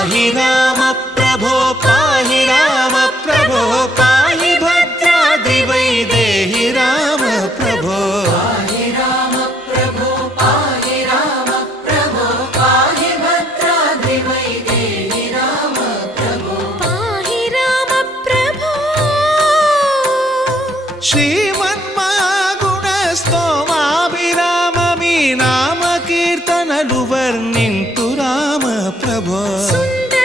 पाहि राम प्रभो पाहि राम प्रभो पाहि भद्राद्रिवैदेहि राम प्रभो पाहि राम प्रभो पाहि राम प्रभो पाहि भद्राद्रिवैदेहि राम प्रभो पाहि राम प्रभो శ్రీమన్మగుణస్తోమాభిరామ మీ నామ కీర్తనలు వర్ణింతు రామ ప్రభో సుందర